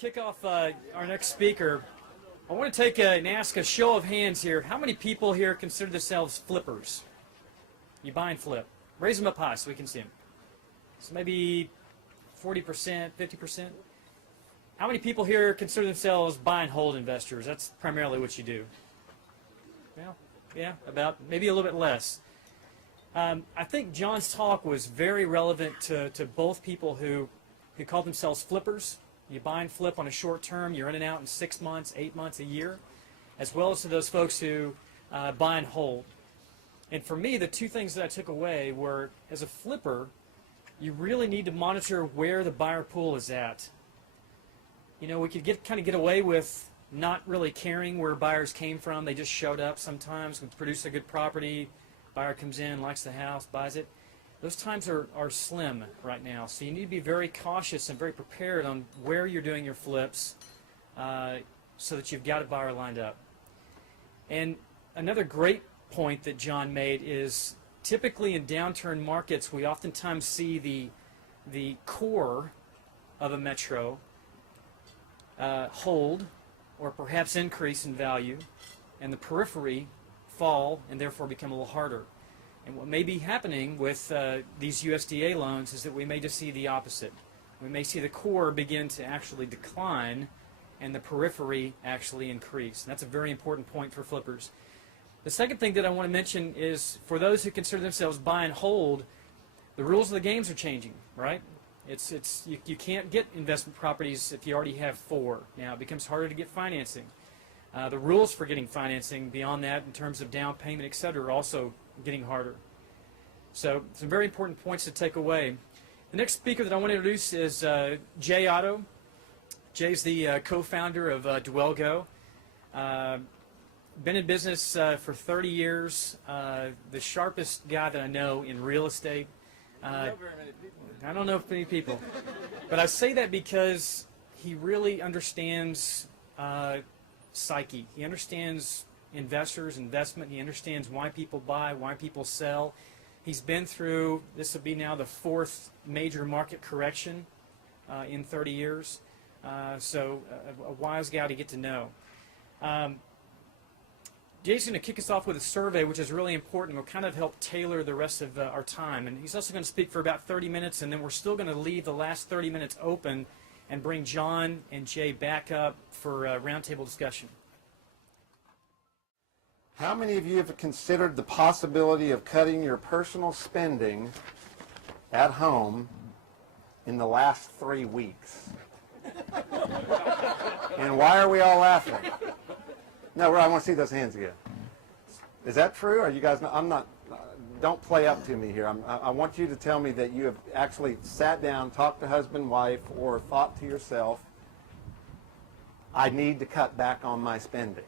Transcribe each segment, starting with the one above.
kick off our next speaker, I want to take and ask a show of hands here. How many people here consider themselves flippers? You buy and flip. Raise them up high so we can see them. So maybe 40%, 50%. How many people here consider themselves buy and hold investors? That's primarily what you do. Well, yeah, about maybe a little bit less. I think John's talk was very relevant to both people who call themselves flippers. You buy and flip on a short term. You're in and out in 6 months, 8 months, a year, as well as to those folks who buy and hold. And for me, the two things that I took away were, as a flipper, you really need to monitor where the buyer pool is at. You know, we could kind of get away with not really caring where buyers came from. They just showed up sometimes, produce a good property, buyer comes in, likes the house, buys it. Those times are slim right now, so you need to be very cautious and very prepared on where you're doing your flips so that you've got a buyer lined up. And another great point that John made is typically in downturn markets we oftentimes see the core of a metro hold or perhaps increase in value, and the periphery fall and therefore become a little harder. And what may be happening with these USDA loans is that we may just see the opposite. We may see the core begin to actually decline and the periphery actually increase. And that's a very important point for flippers. The second thing that I want to mention is for those who consider themselves buy and hold, the rules of the games are changing, right? You can't get investment properties if you already have 4. Now it becomes harder to get financing. The rules for getting financing beyond that in terms of down payment, etc., are also getting harder. So some very important points to take away. The next speaker that I want to introduce is Jay Otto. Jay's the co-founder of Dwellgo. Been in business for 30 years. The sharpest guy that I know in real estate. I don't know many people. But I say that because he really understands psyche. He understands investors, investment. He understands why people buy, why people sell. He's been through, this will be now the 4th major market correction in 30 years. So a wise guy to get to know. Jay's going to kick us off with a survey, which is really important. Will kind of help tailor the rest of our time. And he's also going to speak for about 30 minutes, and then we're still going to leave the last 30 minutes open and bring John and Jay back up for a roundtable discussion. How many of you have considered the possibility of cutting your personal spending at home in the last 3 weeks? And why are we all laughing? No, I want to see those hands again. Is that true? Are you guys not? I'm not. Don't play up to me here. I want you to tell me that you have actually sat down, talked to husband, wife, or thought to yourself, I need to cut back on my spending.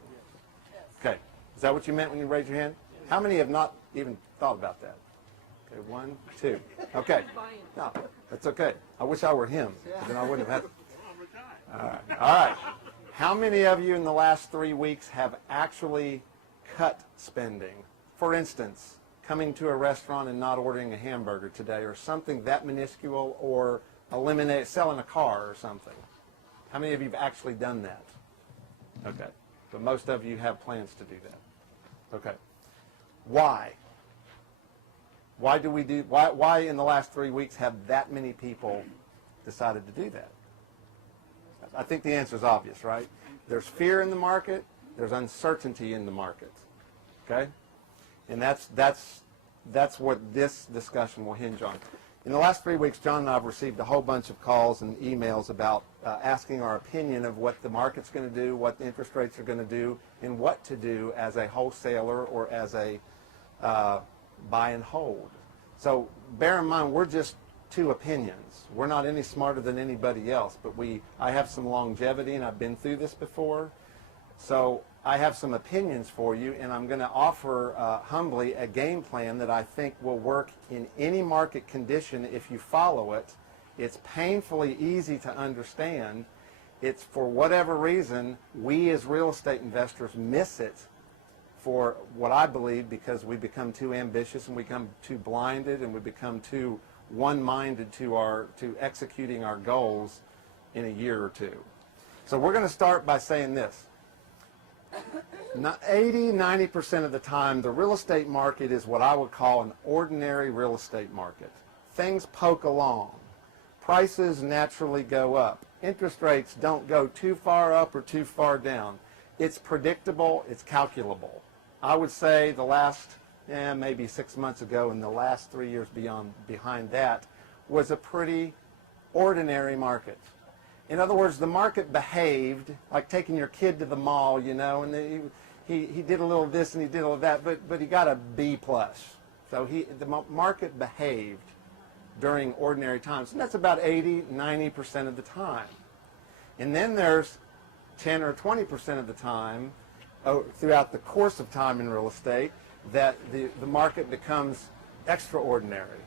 Okay. Is that what you meant when you raised your hand? How many have not even thought about that? Okay, 1, 2. Okay. No, that's okay. I wish I were him, but then I wouldn't have had. All right. All right. How many of you in the last 3 weeks have actually cut spending? For instance, coming to a restaurant and not ordering a hamburger today, or something that minuscule, or selling a car or something. How many of you have actually done that? Okay. But most of you have plans to do that. Okay. Why? Why in the last 3 weeks have that many people decided to do that? I think the answer is obvious, right? There's fear in the market. There's uncertainty in the market. Okay? And that's what this discussion will hinge on. In the last 3 weeks, John and I have received a whole bunch of calls and emails about asking our opinion of what the market's going to do, what the interest rates are going to do, and what to do as a wholesaler or as a buy and hold. So bear in mind, we're just 2 opinions. We're not any smarter than anybody else, but I have some longevity and I've been through this before. So I have some opinions for you, and I'm going to offer humbly a game plan that I think will work in any market condition if you follow it. It's painfully easy to understand. It's for whatever reason, we as real estate investors miss it for what I believe because we become too ambitious and we become too blinded and we become too one-minded to executing our goals in a year or two. So we're going to start by saying this. 80–90% of the time, the real estate market is what I would call an ordinary real estate market. Things poke along. Prices naturally go up. Interest rates don't go too far up or too far down. It's predictable. It's calculable. I would say the last, maybe 6 months ago and the last 3 years behind that was a pretty ordinary market. In other words, the market behaved like taking your kid to the mall, you know, and he did a little of this and he did a little of that, but he got a B+. So the market behaved during ordinary times, and that's about 80–90% of the time. And then there's 10 or 20% of the time throughout the course of time in real estate that the market becomes extraordinary.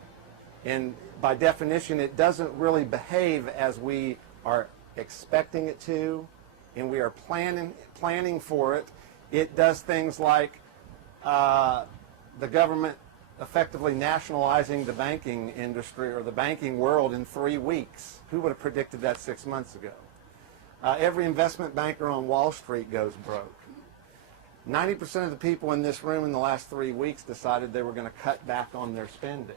And by definition, it doesn't really behave as we are expecting it to, and we are planning for it. It does things like the government effectively nationalizing the banking industry or the banking world in 3 weeks. Who would have predicted that 6 months ago? Every investment banker on Wall Street goes broke. 90% of the people in this room in the last 3 weeks decided they were going to cut back on their spending.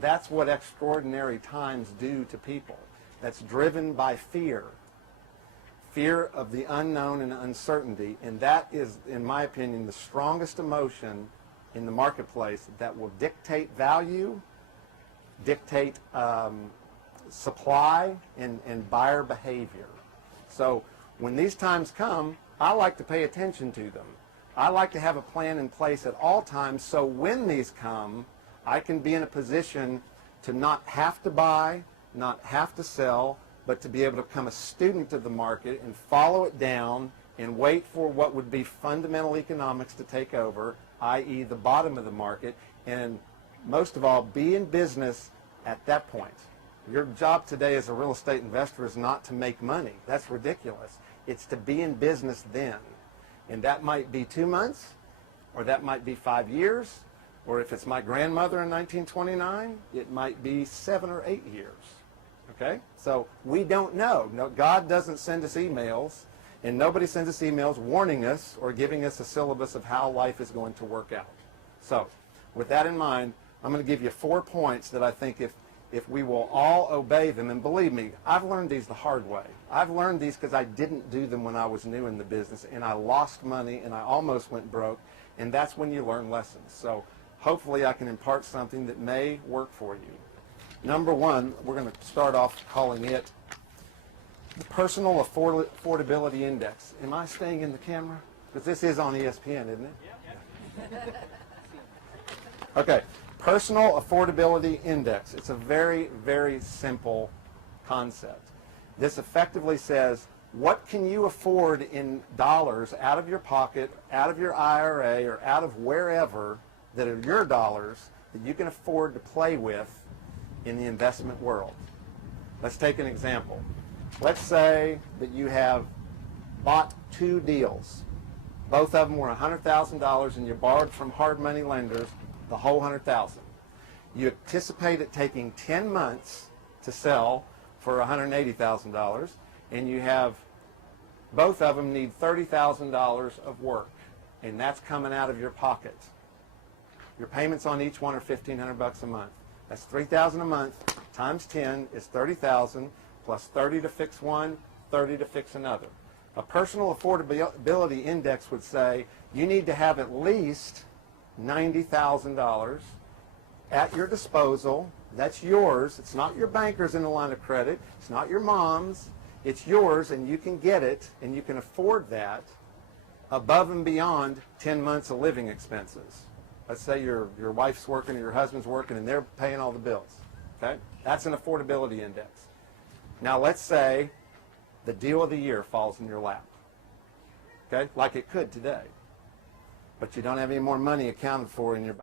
That's what extraordinary times do to people. That's driven by fear. Fear of the unknown and uncertainty. And that is, in my opinion, the strongest emotion in the marketplace that will dictate value, dictate supply, and buyer behavior. So when these times come, I like to pay attention to them. I like to have a plan in place at all times so when these come, I can be in a position to not have to buy, not have to sell, but to be able to become a student of the market and follow it down and wait for what would be fundamental economics to take over, i.e. the bottom of the market, and most of all, be in business at that point. Your job today as a real estate investor is not to make money. That's ridiculous. It's to be in business then. And that might be 2 months, or that might be 5 years, or if it's my grandmother in 1929, it might be 7 or 8 years. Okay? So we don't know. No, God doesn't send us emails, and nobody sends us emails warning us or giving us a syllabus of how life is going to work out. So with that in mind, I'm going to give you 4 points that I think if we will all obey them, and believe me, I've learned these the hard way. I've learned these because I didn't do them when I was new in the business, and I lost money, and I almost went broke, and that's when you learn lessons. So hopefully I can impart something that may work for you. Number 1, we're going to start off calling it the Personal Affordability Index. Am I staying in the camera? Because this is on ESPN, isn't it? Yeah. Okay. Personal Affordability Index. It's a very, very simple concept. This effectively says, what can you afford in dollars out of your pocket, out of your IRA, or out of wherever that are your dollars that you can afford to play with in the investment world? Let's take an example. Let's say that you have bought 2 deals. Both of them were $100,000 and you borrowed from hard money lenders the whole $100,000. You anticipate it taking 10 months to sell for $180,000, and you have both of them need $30,000 of work, and that's coming out of your pocket. Your payments on each one are $1,500 a month. That's $3,000 a month times 10 is $30,000 plus $30 to fix one, $30 to fix another. A personal affordability index would say you need to have at least $90,000 at your disposal. That's yours. It's not your banker's in the line of credit. It's not your mom's. It's yours, and you can get it, and you can afford that above and beyond 10 months of living expenses. Let's say your wife's working or your husband's working, and they're paying all the bills. Okay? That's an affordability index. Now let's say the deal of the year falls in your lap. Okay? Like it could today. But you don't have any more money accounted for in your